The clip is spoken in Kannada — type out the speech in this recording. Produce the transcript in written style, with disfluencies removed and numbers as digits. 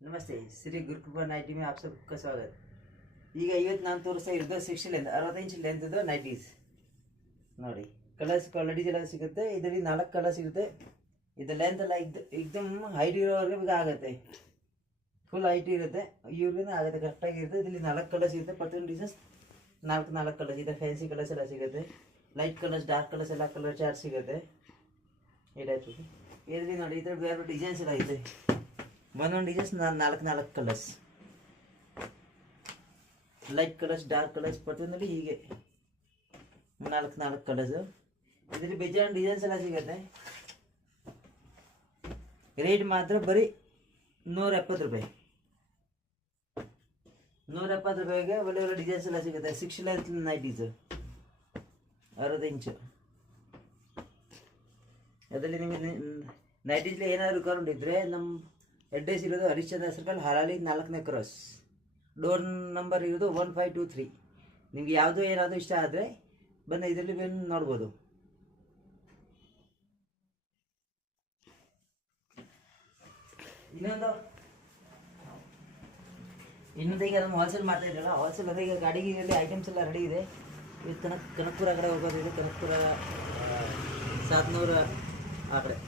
नमस्ते, श्री गुरुकृपा नाइटी में आप सबका स्वागत। ಈಗ ಇವತ್ತು ನಾನು ತೋರಿಸ್ತಾ ಇರೋದು 60 ಲೆಂತ್ 60 ಇಂಚ್ ಲೆಂತ್ದು ನೈಟೀಸ್ ನೋಡಿ. ಕಲರ್ಸ್ ಕ್ವಾಲಿಟೀಸ್ ಎಲ್ಲ ಸಿಗುತ್ತೆ. ಇದರಲ್ಲಿ 4 ಕಲರ್ ಸಿಗುತ್ತೆ. ಇದು ಲೆಂತ್ ಎಲ್ಲ एकदम ಹೈಟ್ ಇರೋರಿಗೆ ಆಗುತ್ತೆ. ಫುಲ್ ಹೈಟ್ ಇರುತ್ತೆ, ಇವ್ರಿಗೂ ಆಗುತ್ತೆ, ಕರೆಕ್ಟಾಗಿರುತ್ತೆ. ಇದರಲ್ಲಿ 4 ಕಲರ್ ಸಿಗುತ್ತೆ. ಪ್ರತಿಯೊಂದು ಡಿಸೈನ್ಸ್ 4 ಕಲರ್ಸ್ ಇದೆ. ಫ್ಯಾನ್ಸಿ ಕಲರ್ಸ್ ಎಲ್ಲ ಸಿಗುತ್ತೆ, ಲೈಟ್ ಕಲರ್ಸ್, ಡಾರ್ಕ್ ಕಲರ್ಸ್ ಎಲ್ಲ ಕಲರ್ ಚಾರ್ಟ್ ಸಿಗುತ್ತೆ. ಈ ಟೈಪ್ ಇದರಲ್ಲಿ ನೋಡಿ, ಈ ಥರ ಬೇರೆ ಡಿಸೈನ್ಸ್ ಎಲ್ಲ ಇದೆ. ಒಂದೊಂದು designs 4 colours, light colours, dark colours, ಪ್ರತಿಯೊಂದಲ್ಲಿ ಹೀಗೆ 4 ಕಲರ್ಸು. ಇದರಲ್ಲಿ ಬೇಜಾನ್ ಡಿಸೈನ್ಸ್ ಎಲ್ಲ ಸಿಗುತ್ತೆ. ರೇಟ್ ಮಾತ್ರ ಬರೀ 170 ರೂಪಾಯಿ. 170 ರೂಪಾಯಿಗೆ ಒಳ್ಳೆ ಒಳ್ಳೆ ಡಿಸೈನ್ಸ್ ಎಲ್ಲ ಸಿಗುತ್ತೆ. 6 ಲೆಂತ್ ನೈಟೀಸು 60 ಇಂಚು. ಅದರಲ್ಲಿ ನಿಮಗೆ ನೈಟೀಸ್ಲಿ ಏನಾದರೂ ರಿಕ್ವೈರ್ಮೆಂಟ್ ಇದ್ದರೆ ನಮ್ಮ ಅಡ್ರೆಸ್ ಇರೋದು ಹರಿಶ್ಚಂದ್ರ ಸರ್ಕಲ್, ಹರಾಳಿ 4ನೇ ಕ್ರಾಸ್. ಡೋರ್ ನಂಬರ್ ಇರೋದು 1523. ನಿಮ್ಗೆ ಯಾವುದೋ ಏನಾದರೂ ಇಷ್ಟ ಆದರೆ ಬಂದು ಇದರಲ್ಲಿ ಬಂದು ನೋಡ್ಬೋದು. ಇನ್ನೊಂದು ಈಗ ನಮ್ಮ ಹೋಲ್ಸೇಲ್ ಮಾಡ್ತಾ ಇದ್ರಲ್ಲ, ಹೋಲ್ಸೇಲ್ ಅಂದರೆ ಈಗ ಗಾಡಿಗೆ ಐಟಮ್ಸ್ ಎಲ್ಲ ರೆಡಿ ಇದೆ. ಇದು ಕನಕಪುರ ಕಡೆ ಹೋಗೋದಿದೆ, ಕನಕಪುರ 700 ಆ ಕಡೆ.